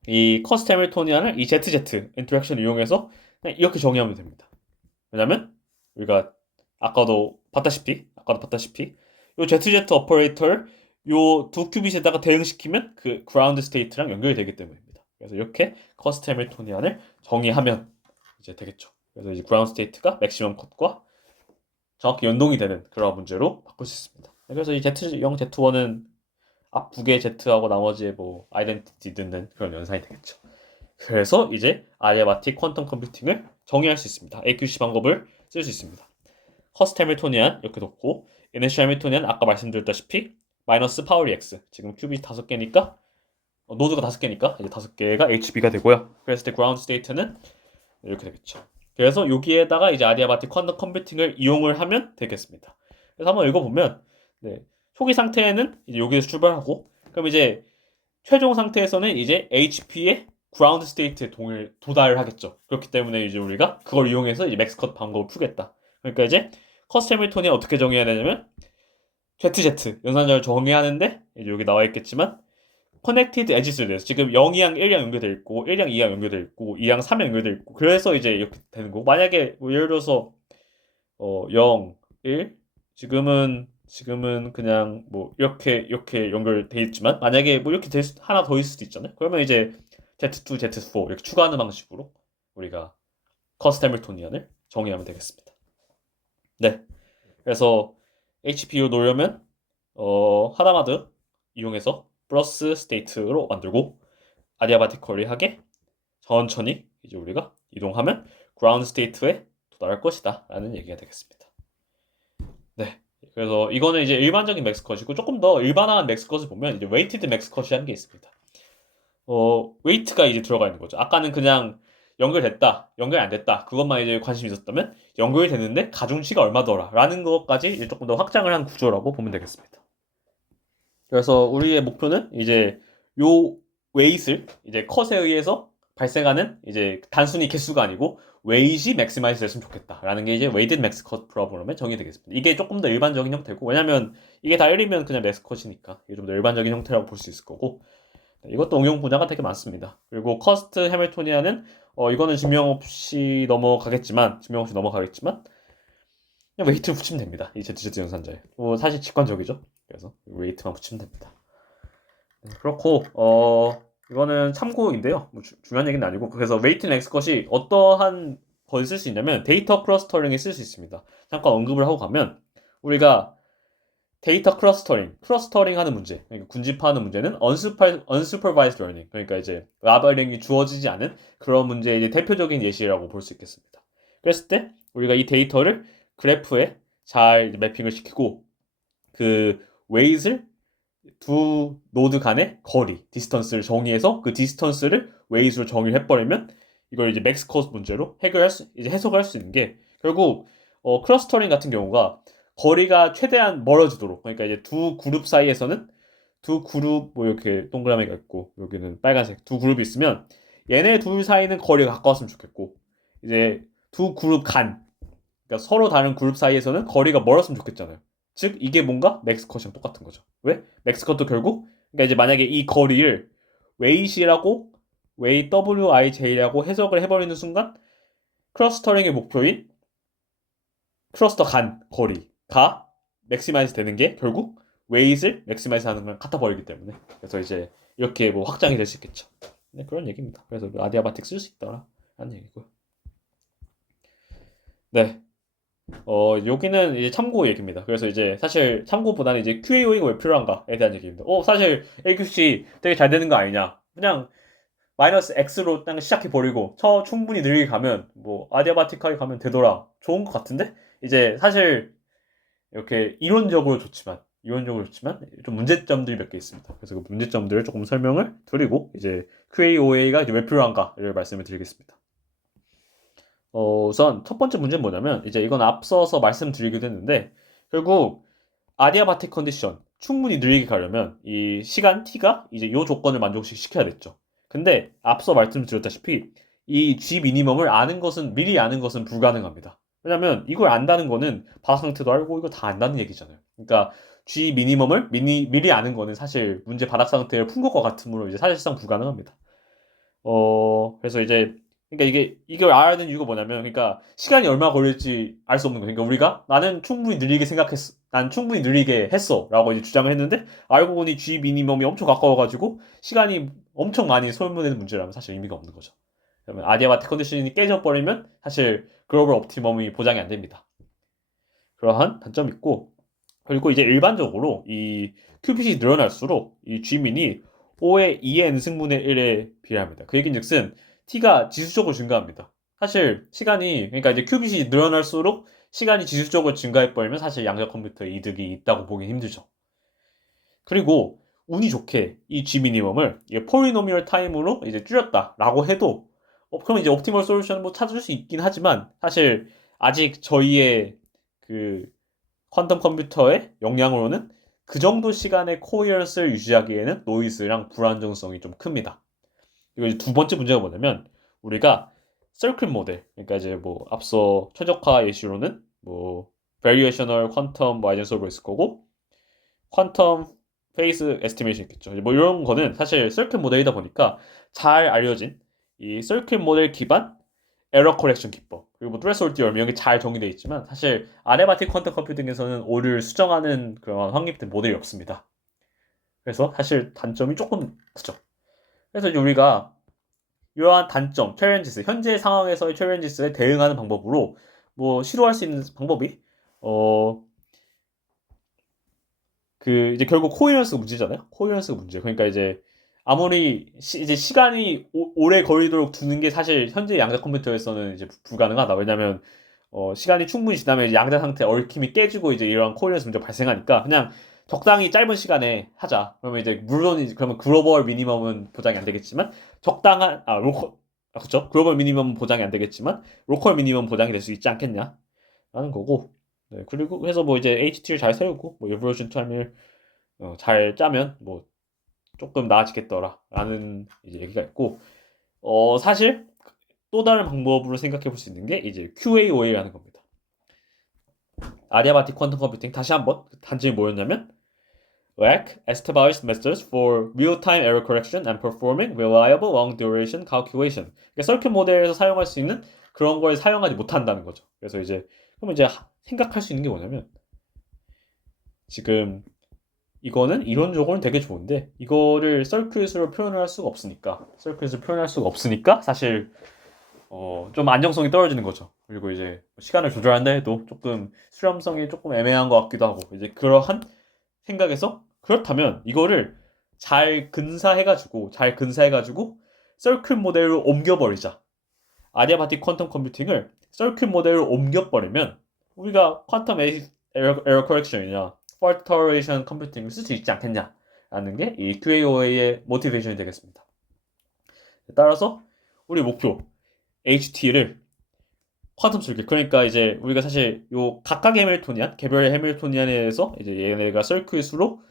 이 커스트 해밀토니안을 이 ZZ 인터랙션을 이용해서 그냥 이렇게 정의하면 됩니다. 왜냐면 우리가 아까도 봤다시피 이 ZZ 오퍼레이터를 요 두 큐빗에다가 대응시키면 그 그라운드 스테이트랑 연결이 되기 때문입니다. 그래서 이렇게 커스트 해밀토니안을 정의하면 이제 되겠죠. 그래서 이제 그라운드 스테이트가 맥시멈 컷과 정확히 연동이 되는 그런 문제로 바꿀 수 있습니다. 그래서 이 Z0, Z1은 앞 두 개의 Z하고 나머지의 뭐 아이덴티티 넣는 그런 연산이 되겠죠. 그래서 이제 아디아바틱 퀀텀 컴퓨팅을 정의할 수 있습니다. AQC 방법을 쓸 수 있습니다. 커스트 해밀토니안 이렇게 놓고 이니셜 해밀토니안 아까 말씀드렸다시피 마이너스 파워리 x 지금 큐빅이 5개니까 노드가 5개니까 이제 5개가 HB가 되고요. 그랬을 때 그라운드 스테이트는 이렇게 되겠죠. 그래서 여기에다가 이제 아디아바틱 퀀텀 컴퓨팅을 이용을 하면 되겠습니다. 그래서 한번 읽어보면 네, 초기 상태에는 이제 여기에서 출발하고 그럼 이제 최종 상태에서는 이제 HP의 그라운드 스테이트에 도달을 하겠죠. 그렇기 때문에 이제 우리가 그걸 이용해서 이제 맥스컷 방법을 풀겠다. 그러니까 이제 커스트 해밀토니에 어떻게 정의해야 되냐면 ZZ 연산자를 정의하는데 이제 여기 나와 있겠지만 커넥티드 에지스에 대해서 지금 0이랑 1이랑 연결돼 있고 1이랑 2랑 연결돼 있고 2랑 3이랑 연결돼 있고 그래서 이제 이렇게 되는 거고 만약에 뭐 예를 들어서 0, 1 지금은 그냥 뭐 이렇게 연결돼 있지만 만약에 뭐 이렇게 하나 더 있을 수도 있잖아요. 그러면 이제 Z2, Z4 이렇게 추가하는 방식으로 우리가 커스트 해밀토니안을 정의하면 되겠습니다. 네. 그래서 HPU 놓으려면 하다마드 이용해서 플러스 스테이트로 만들고 아디아바티컬리하게 천천히 이제 우리가 이동하면 그라운드 스테이트에 도달할 것이다 라는 얘기가 되겠습니다. 네. 그래서 이거는 이제 일반적인 맥스컷이고 조금 더 일반화한 맥스컷을 보면 이제 웨이티드 맥스컷이라는 게 있습니다. 웨이트가 이제 들어가 있는 거죠. 아까는 그냥 연결됐다, 연결 안 됐다 그것만 이제 관심이 있었다면 연결이 됐는데 가중치가 얼마더라 라는 것까지 이제 조금 더 확장을 한 구조라고 보면 되겠습니다. 그래서 우리의 목표는 이제 요 웨이트를 이제 컷에 의해서 발생하는 이제 단순히 개수가 아니고 웨이지 맥시마이즈 됐으면 좋겠다라는 게 이제 웨이드 맥스 컷 프로그램의 정의되겠습니다. 이게 조금 더 일반적인 형태고 왜냐면 이게 다 1이면 그냥 맥스 컷이니까 이게 좀 더 일반적인 형태라고 볼 수 있을 거고 이것도 응용 분야가 되게 많습니다. 그리고 커스트 해밀토니안은 이거는 증명 없이 넘어가겠지만 그냥 웨이트를 붙이면 됩니다. 이 ZZ 연산자에. 사실 직관적이죠. 그래서 웨이트만 붙이면 됩니다. 그렇고 이거는 참고인데요. 뭐 중요한 얘기는 아니고 그래서 웨이트 엑스컷이 어떠한 걸 쓸 수 있냐면 데이터 클러스터링에 쓸 수 있습니다. 잠깐 언급을 하고 가면 우리가 데이터 클러스터링 하는 문제, 그러니까 군집화하는 문제는 unsupervised learning, 그러니까 이제 라벨링이 주어지지 않은 그런 문제의 이제 대표적인 예시라고 볼 수 있겠습니다. 그랬을 때 우리가 이 데이터를 그래프에 잘 매핑을 시키고 그 웨이트를 두 노드 간의 거리, 디스턴스를 정의해서 그 디스턴스를 웨이트로 정의를 해버리면 이걸 이제 맥스 컷 문제로 해석을 할 수 있는 게 결국 클러스터링 같은 경우가 거리가 최대한 멀어지도록 그러니까 이제 두 그룹 사이에서는 두 그룹 뭐 이렇게 동그라미가 있고 여기는 빨간색 두 그룹이 있으면 얘네 둘 사이는 거리가 가까웠으면 좋겠고 이제 두 그룹 그러니까 서로 다른 그룹 사이에서는 거리가 멀었으면 좋겠잖아요. 즉 이게 뭔가 맥스컷이랑 똑같은 거죠. 왜? 맥스컷도 결국 그러니까 이제 만약에 이 거리를 웨이시라고 WIJ라고 해석을 해버리는 순간 클러스터링의 목표인 클러스터 간 거리가 맥시마이즈 되는 게 결국 웨이를 맥시마이즈 하는 거랑 같아 버리기 때문에 그래서 이제 이렇게 뭐 확장이 될 수 있겠죠. 네, 그런 얘기입니다. 그래서 아디아바틱 쓸 수 있더라 하는 얘기고요. 네. 여기는 이제 참고 얘기입니다. 그래서 이제 사실 참고보다는 이제 QAO가 왜 필요한가에 대한 얘기입니다. 사실 AQC 되게 잘 되는 거 아니냐? 그냥 마이너스 X로 딱 시작해버리고 충분히 느리게 가면 뭐 아디아바틱하게 가면 되더라. 좋은 것 같은데? 이제 사실 이렇게 이론적으로 좋지만 좀 문제점들이 몇 개 있습니다. 그래서 그 문제점들을 조금 설명을 드리고 이제 QAOA가 이제 왜 필요한가를 말씀을 드리겠습니다. 우선 첫 번째 문제는 뭐냐면 이제 이건 앞서서 말씀드리기도 했는데 결국 아디아바틱 컨디션 충분히 느리게 가려면 이 시간 t가 이제 이 조건을 만족시켜야 됐죠. 근데 앞서 말씀드렸다시피 이 G 미니멈을 미리 아는 것은 불가능합니다. 왜냐면 이걸 안다는 거는 바닥 상태도 알고 이거 다 안다는 얘기잖아요. 그러니까 G 미니멈을 미리 아는 거는 사실 문제 바닥 상태를 푼 것과 같으므로 이제 사실상 불가능합니다. 그래서 이제 그러니까 이걸 알아야 되는 이유가 뭐냐면 그러니까 시간이 얼마 걸릴지 알 수 없는 거예요. 그러니까 우리가 나는 충분히 느리게 생각했어. 난 충분히 느리게 했어. 라고 이제 주장을 했는데 알고 보니 G 미니멈이 엄청 가까워가지고 시간이 엄청 많이 소요되는 문제라면 사실 의미가 없는 거죠. 그러면 아디아바틱 컨디션이 깨져버리면 사실 글로벌 옵티멈이 보장이 안 됩니다. 그러한 단점이 있고 그리고 이제 일반적으로 이 큐빗이 늘어날수록 이 G민이 5의 2의 n승분의 1에 비례합니다. 그 얘기는 즉슨 t가 지수적으로 증가합니다. 사실 시간이 그러니까 이제 큐빗이 늘어날수록 시간이 지수적으로 증가해버리면 사실 양자 컴퓨터에 이득이 있다고 보긴 힘들죠. 그리고 운이 좋게 이 G 미니멈을 이게 폴리노미얼 타임으로 이제 줄였다라고 해도 그럼 이제 옵티멀 솔루션을 뭐 찾을 수 있긴 하지만 사실 아직 저희의 그 퀀텀 컴퓨터의 역량으로는 그 정도 시간의 코어런스를 유지하기에는 노이즈랑 불안정성이 좀 큽니다. 그리고 이제 두 번째 문제가 뭐냐면 우리가 서클 모델 그러니까 이제 뭐 앞서 최적화 예시로는 뭐 베리에이셔널 퀀텀 뭐 아이젠 솔버 있을 거고 퀀텀 페이스 에스티메이션 있겠죠. 뭐 이런 거는 사실 서클 모델이다 보니까 잘 알려진 이 서클 모델 기반 에러 커렉션 기법 그리고 뭐 트레스홀드 티어럼 이런 게 잘 정의되어 있지만 사실 아레바틱 퀀텀 컴퓨팅에서는 오류를 수정하는 그런 확립된 모델이 없습니다. 그래서 사실 단점이 조금 크죠. 그래서 이제 우리가 이러한 단점, 챌린지스, 현재 상황에서의 챌린지스에 대응하는 방법으로 뭐 시도할 수 있는 방법이 어 그 이제 결국 코이런스가 문제잖아요. 코이런스가 문제. 그러니까 이제 아무리 이제 시간이 오래 걸리도록 두는 게 사실 현재 양자 컴퓨터에서는 이제 불가능하다. 왜냐면 시간이 충분히 지나면 이제 양자 상태 얽힘이 깨지고 이제 이러한 코이런스 문제가 발생하니까 그냥 적당히 짧은 시간에 하자. 그러면 이제 물론 그러면 글로벌 미니멈은 보장이 안 되겠지만 적당한 로컬 그렇죠. 글로벌 미니멈은 보장이 안 되겠지만 로컬 미니멈 보장이 될 수 있지 않겠냐라는 거고. 네, 그리고 해서 뭐 이제 HT를 잘 세우고 뭐 에볼루션 타임을 잘 짜면 뭐 조금 나아지겠더라라는 이제 얘기가 있고 사실 또 다른 방법으로 생각해 볼 수 있는 게 이제 QAOA라는 겁니다. 아디아바틱 퀀텀 컴퓨팅 다시 한번 단점이 뭐였냐면 lack established methods for real-time error correction and performing reliable long-duration calculation. 그러니까 서큐트 모델에서 사용할 수 있는 그런 걸 사용하지 못한다는 거죠. 그래서 이제 그러면 이제 생각할 수 있는 게 뭐냐면 지금 이거는 이론적으로는 되게 좋은데 이거를 서큐트로 표현을 할 수가 없으니까 서큐트로 표현할 수가 없으니까 사실 좀 안정성이 떨어지는 거죠. 그리고 이제 시간을 조절한다 해도 조금 수렴성이 조금 애매한 것 같기도 하고 이제 그러한 생각에서 그렇다면 이거를 잘 근사해가지고 서큐트 모델로 옮겨버리자. 아디아바틱 퀀텀 컴퓨팅을 서큐트 모델로 옮겨버리면 우리가 퀀텀 에러 커렉션이냐 fault toleration 컴퓨팅을 쓸 수 있지 않겠냐라는 게 이 QAOA의 모티베이션이 되겠습니다. 따라서 우리 목표 HT를 퀀텀 설계 그러니까 이제 우리가 사실 요 각각의 해밀토니안 개별의 해밀토니안에 대해서 이제 얘네가 서큐트로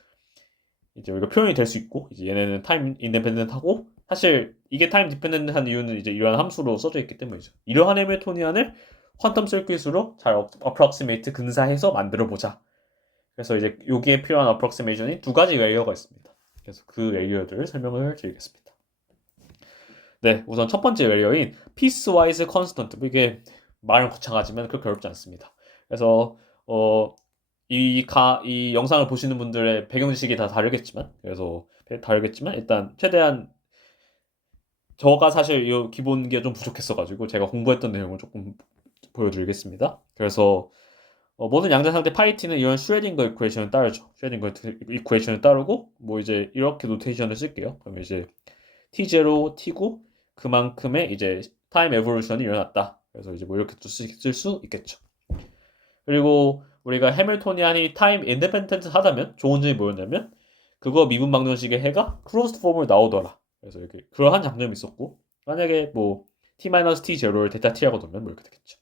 이제 우리가 표현이 될 수 있고 이제 얘네는 타임 인디펜던트하고 사실 이게 타임 디펜던트한 이유는 이제 이러한 함수로 써져 있기 때문이죠. 이러한 해밀토니안을 퀀텀 서큐트로 잘 어프록시메이트 근사해서 만들어 보자. 그래서 이제 여기에 필요한 어프록시메이션이 두 가지 레이어가 있습니다. 그래서 그 레이어들을 설명을 드리겠습니다. 네, 우선 첫 번째 레이어인 piecewise constant. 이게 말은 거창하지만 그렇게 어렵지 않습니다. 그래서 이 영상을 보시는 분들의 배경지식이 다 다르겠지만 일단 최대한 저가 사실 이 기본기가 좀 부족했어가지고 제가 공부했던 내용을 조금 보여드리겠습니다. 그래서 모든 양자 상태 파이티는 이런 슈레딩거 이퀘이션을 따르죠. 슈레딩거 이퀘이션을 따르고 뭐 이제 이렇게 노테이션을 쓸게요. 그러면 이제 T0, T9 그만큼의 이제 타임 에볼루션이 일어났다. 그래서 이제 뭐 이렇게 쓸 수 있겠죠. 그리고 우리가 해밀토니안이 타임 인디펜던트 하다면 좋은 점이 뭐였냐면 그거 미분 방정식의 해가 클로즈드 폼으로 나오더라. 그래서 이렇게 그러한 장점이 있었고 만약에 뭐 t-t0를 데타 t라고 두면 뭐 이렇게 되겠죠.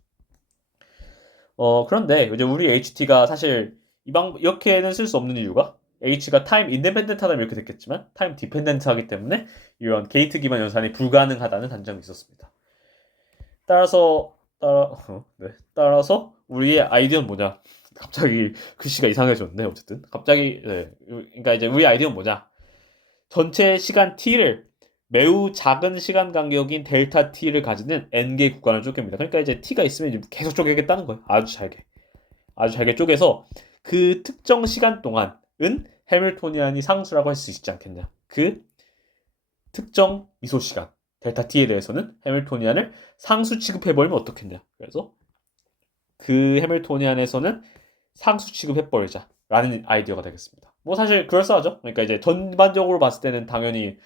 그런데 이제 우리 HT가 사실 이렇게는 쓸 수 없는 이유가 H가 타임 인디펜던트하다면 이렇게 됐겠지만 타임 디펜던트하기 때문에 이런 게이트 기반 연산이 불가능하다는 단점이 있었습니다. 따라서 우리의 아이디어는 뭐냐? 갑자기 글씨가 이상해졌네. 어쨌든 갑자기 네. 그러니까 이제 우리 아이디어는 뭐냐? 전체 시간 t를 매우 작은 시간 간격인 델타 t를 가지는 n개의 구간을 쪼갭니다. 그러니까 이제 t가 있으면 계속 쪼개겠다는 거예요. 아주 잘게 쪼개서 그 특정 시간 동안은 해밀토니안이 상수라고 할 수 있지 않겠냐. 그 특정 미소 시간 델타 t에 대해서는 해밀토니안을 상수 취급해버리면 어떻겠냐. 그래서 그 해밀토니안에서는 상수 취급해버리자 라는 아이디어가 되겠습니다. 뭐 사실 그럴싸하죠. 그러니까 이제 전반적으로 봤을 때는 당연히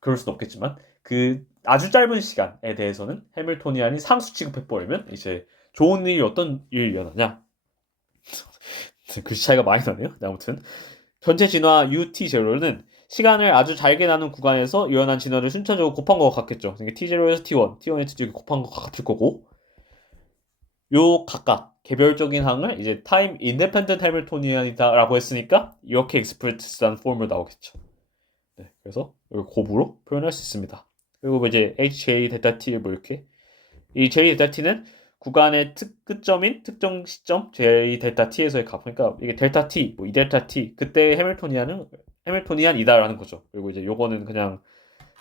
그럴 수는 없겠지만 그 아주 짧은 시간에 대해서는 해밀토니안이 상수 취급해버리면 이제 좋은 일이 어떤 일이 일어나냐? 글씨 차이가 많이 나네요. 아무튼 전체 진화 UT0는 시간을 아주 잘게 나눈 구간에서 일어난 진화를 순차적으로 곱한 것 같겠죠. 그러니까 T0에서 T1, T1에서 T2 곱한 것 같을 거고 요 각각 개별적인 항을 이제 타임 인디펜던트 해밀토니안이다라고 했으니까 이렇게 익스프레스한 폼으로 나오겠죠. 네, 그래서 이걸 곱으로 표현할 수 있습니다. 그리고 이제 HJ 델타 T를 뭐 이렇게 이 J 델타 T는 구간의 끝점인 특정 시점 J 델타 T에서의 값. 그러니까 이게 델타 T, 뭐 이 델타 T 그때 해밀토니안이다라는 거죠. 그리고 이제 요거는 그냥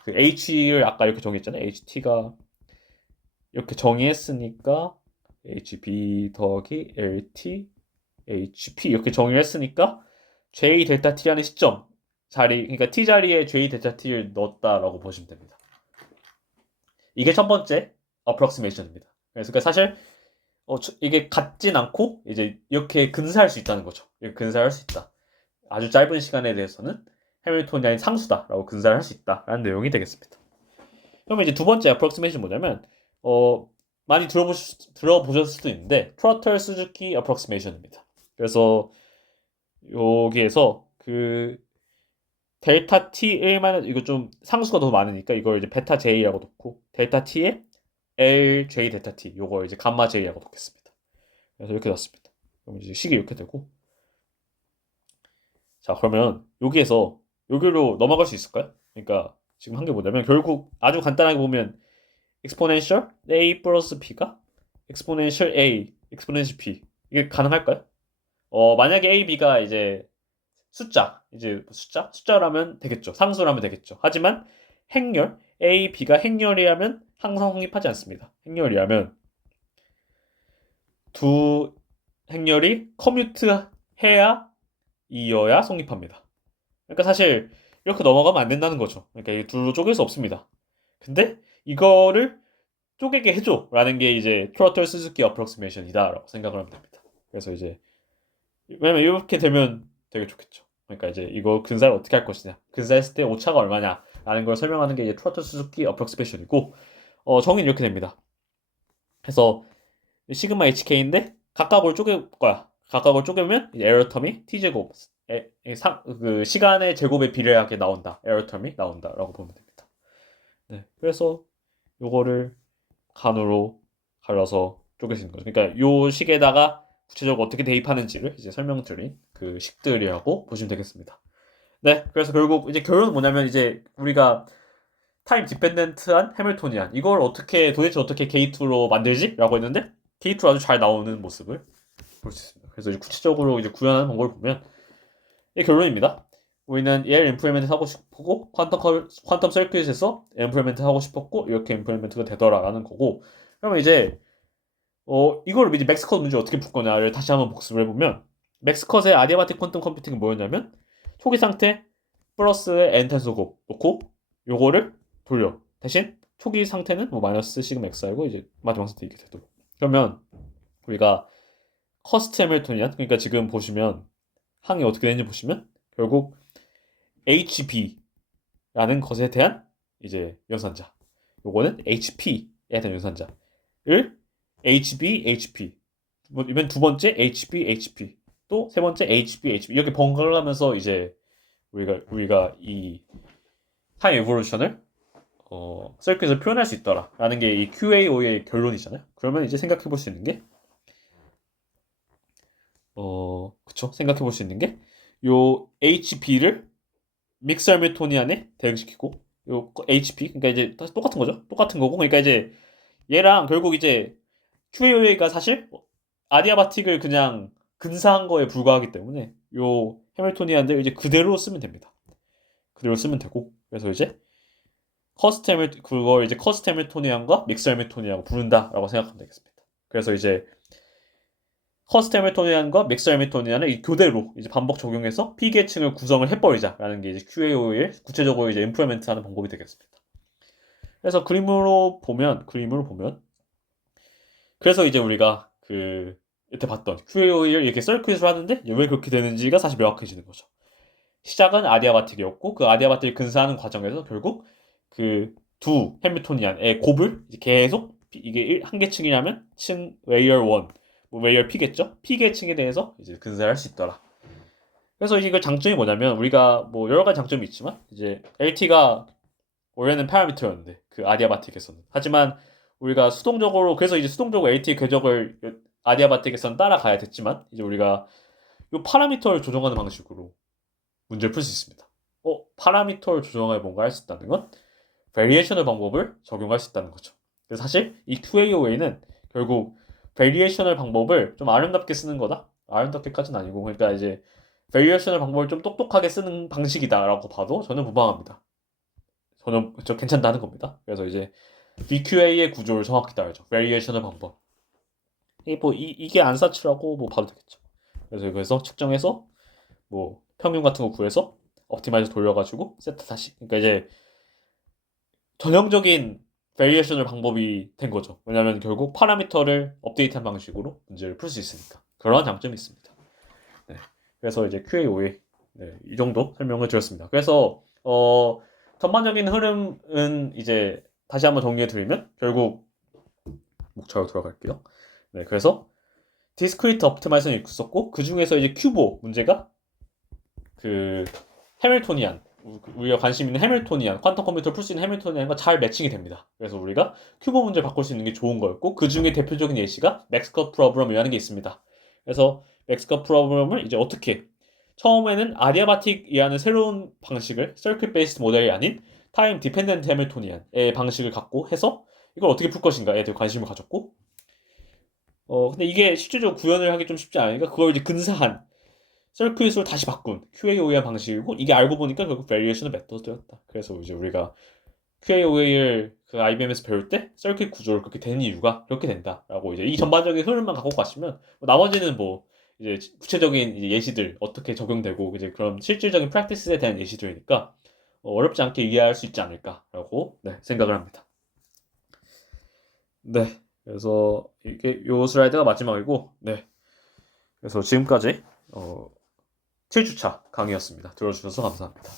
그 H를 아까 이렇게 정했잖아요. HT가 이렇게 정의했으니까 HB 더하기 LT HP 이렇게 정의를 했으니까 J 델타 T라는 시점 자리, 그러니까 T 자리에 J 델타 T를 넣었다라고 보시면 됩니다. 이게 첫 번째 approximation입니다. 그래서 그러니까 사실 이게 같진 않고 이제 이렇게 근사할 수 있다는 거죠. 이렇게 근사할 수 있다. 아주 짧은 시간에 대해서는 해밀토니안이 상수다라고 근사를 할 수 있다라는 내용이 되겠습니다. 그러면 이제 두 번째 approximation 뭐냐면 많이 들어보셨을 수도 있는데 트로틀 수즈키 approximation입니다. 그래서 여기에서 그 델타 T1만 이거 좀 상수가 너무 많으니까 이걸 이제 베타 J라고 놓고 델타 T에 LJ 델타 T 요거 이제 감마 J라고 놓겠습니다. 그래서 이렇게 넣습니다. 그럼 이제 식이 이렇게 되고 자 그러면 여기에서 여기로 넘어갈 수 있을까요? 그러니까 지금 한 게 뭐냐면 결국 아주 간단하게 보면 exponential A 플러스 B가 exponential A, exponential B 이게 가능할까요? 만약에 A, B가 이제 숫자라면 되겠죠. 상수라면 되겠죠. 하지만 행렬 A, B가 행렬이라면 항상 성립하지 않습니다. 행렬이라면 두 행렬이 커뮤트 해야 이어야 성립합니다. 그러니까 사실 이렇게 넘어가면 안 된다는 거죠. 그러니까 이 둘로 쪼갤 수 없습니다. 근데 이거를 쪼개게 해줘라는 게 이제 트로틀 수즈키 어프록시메이션이다라고 생각을 하면 됩니다. 그래서 이제 왜냐면 이렇게 되면 되게 좋겠죠. 그러니까 이제 이거 근사를 어떻게 할 것이냐, 근사했을 때 오차가 얼마냐라는 걸 설명하는 게 이제 트로틀 수즈키 어프록시메이션이고 정의는 이렇게 됩니다. 그래서 시그마 HK인데 각각을 쪼갤 거야. 각각을 쪼개면 에러 텀이 t 제곱 그 시간의 제곱에 비례하게 나온다. 에러 텀이 나온다라고 보면 됩니다. 네, 그래서 요거를 간으로 갈라서 쪼개시는 거죠. 그러니까 요 식에다가 구체적으로 어떻게 대입하는지를 이제 설명드린 그 식들이라고 보시면 되겠습니다. 네, 그래서 결국 이제 결론은 뭐냐면 이제 우리가 타임 디펜던트한 해밀토니안 이걸 도대체 어떻게 게이트로 만들지? 라고 했는데 게이트로 아주 잘 나오는 모습을 볼 수 있습니다. 그래서 이제 구체적으로 이제 구현하는 방법을 보면 이 결론입니다. 우리는 얘를 임플리멘트 하고 싶고 퀀텀 서큐it에서 임플리멘트 하고 싶었고 이렇게 임플리멘트가 되더라라는 거고 그러면 이제 이걸 이제 맥스컷 문제 어떻게 풀 거냐를 다시 한번 복습을 해보면 맥스컷의 아디아바틱 퀀텀 컴퓨팅은 뭐였냐면 초기 상태 플러스의 n 탄소 놓고 요거를 돌려 대신 초기 상태는 뭐 마이너스 시그마 x이고 이제 마지막 상태 이렇게 되도록 그러면 우리가 커스트 해밀토니안 그러니까 지금 보시면 항이 어떻게 되는지 보시면 결국 HB라는 것에 대한 이제 연산자 요거는 HP에 대한 연산자를 HB, HP 이번 두 번째 HB, HP 또 세 번째 HB, HP 이렇게 번갈아 가면서 이제 우리가 이 타임 에볼루션을 서큐it을 표현할 수 있더라라는 게 이 QAO의 결론이잖아요. 그러면 이제 생각해 볼 수 있는 게 그쵸? 생각해 볼 수 있는 게 요 HB를 믹스 해밀토니안에 대응시키고 요 HP 그러니까 이제 똑같은 거죠. 똑같은 거고 그러니까 이제 얘랑 결국 이제 QAO가 사실 아디아바틱을 그냥 근사한 거에 불과하기 때문에 요 해밀토니안들 이제 그대로 쓰면 됩니다. 그대로 쓰면 되고 그래서 이제 그걸 이제 커스트 해밀토니안과 믹스 해밀토니안이라고 부른다라고 생각하면 되겠습니다. 그래서 이제 커스트 해밀토니안과 믹스 해밀토니안을 이 교대로 이제 반복 적용해서 P계층을 구성을 해버리자라는 게 이제 QAO의 구체적으로 이제 임플리멘트하는 방법이 되겠습니다. 그래서 그림으로 보면 그래서 이제 우리가 그 이때 봤던 QAO를 이렇게 서큐it을 하는데 왜 그렇게 되는지가 사실 명확해지는 거죠. 시작은 아디아바틱이었고 그 아디아바틱을 근사하는 과정에서 결국 그 두 해밀토니안의 곱을 이제 계속 이게 한 개 층이라면 층 웨이어 1, 뭐 웨이어 P겠죠? P계 층에 대해서 이제 근사할 수 있더라. 그래서 이거 장점이 뭐냐면 우리가 뭐 여러 가지 장점이 있지만 이제 LT가 원래는 파라미터였는데 그 아디아바틱에서는 하지만 우리가 수동적으로 그래서 이제 수동적으로 LT 궤적을 아디아바틱에서는 따라가야 됐지만 이제 우리가 이 파라미터를 조정하는 방식으로 문제를 풀 수 있습니다. 파라미터를 조정해 뭔가 할 수 있다는 건 베리에이션의 방법을 적용할 수 있다는 거죠. 그래서 사실 이 QAOA는 결국 베리에이션의 방법을 좀 아름답게 쓰는 거다. 아름답게까지는 아니고 그러니까 이제 베리에이션의 방법을 좀 똑똑하게 쓰는 방식이다라고 봐도 저는 무방합니다. 저는 저 괜찮다는 겁니다. 그래서 이제 VQA의 구조를 정확히 따르죠. 베리에이션의 방법. 이게 안사치라고 뭐 봐도 되겠죠. 그래서 측정해서 뭐 평균 같은 거 구해서 옵티마이저 돌려가지고 세트 다시. 그러니까 이제 전형적인 베리에이션을 방법이 된 거죠. 왜냐하면 결국 파라미터를 업데이트한 방식으로 문제를 풀 수 있으니까 그러한 장점이 있습니다. 네. 그래서 이제 QAOA 이 정도 설명을 드렸습니다. 그래서 전반적인 흐름은 이제 다시 한번 정리해드리면 결국 목차로 돌아갈게요. 네, 그래서 디스크리트 옵티마이저는 있었고 그 중에서 이제 큐보 문제가 그 해밀토니안 우리가 관심 있는 해밀토니안 퀀텀 컴퓨터를 풀 수 있는 해밀토니안과 잘 매칭이 됩니다. 그래서 우리가 큐보 문제를 바꿀 수 있는 게 좋은 거였고 그 중에 대표적인 예시가 맥스컷 프로브럼이라는 게 있습니다. 그래서 맥스컷 프로브럼을 이제 어떻게 처음에는 아디아바틱이라는 새로운 방식을 서킷 베이스드 모델이 아닌 타임 디펜던트 해밀토니안의 방식을 갖고 해서 이걸 어떻게 풀 것인가에 대해 관심을 가졌고 근데 이게 실질적으로 구현을 하기 좀 쉽지 않으니까 그걸 이제 근사한 서킷으로 다시 바꾼 QAOA 방식이고 이게 알고 보니까 결국 베리에이션 메터드였다. 그래서 이제 우리가 QAOA를 그 IBM에서 배울 때 서킷 구조를 그렇게 되는 이유가 그렇게 된다라고 이제 이 전반적인 흐름만 갖고 가시면 나머지는 뭐 이제 구체적인 이제 예시들 어떻게 적용되고 이제 그런 실질적인 프랙티스에 대한 예시들이니까 어렵지 않게 이해할 수 있지 않을까라고 생각을 합니다. 네, 그래서 이게 요 슬라이드가 마지막이고 그래서 지금까지 7주차 강의였습니다. 들어주셔서 감사합니다.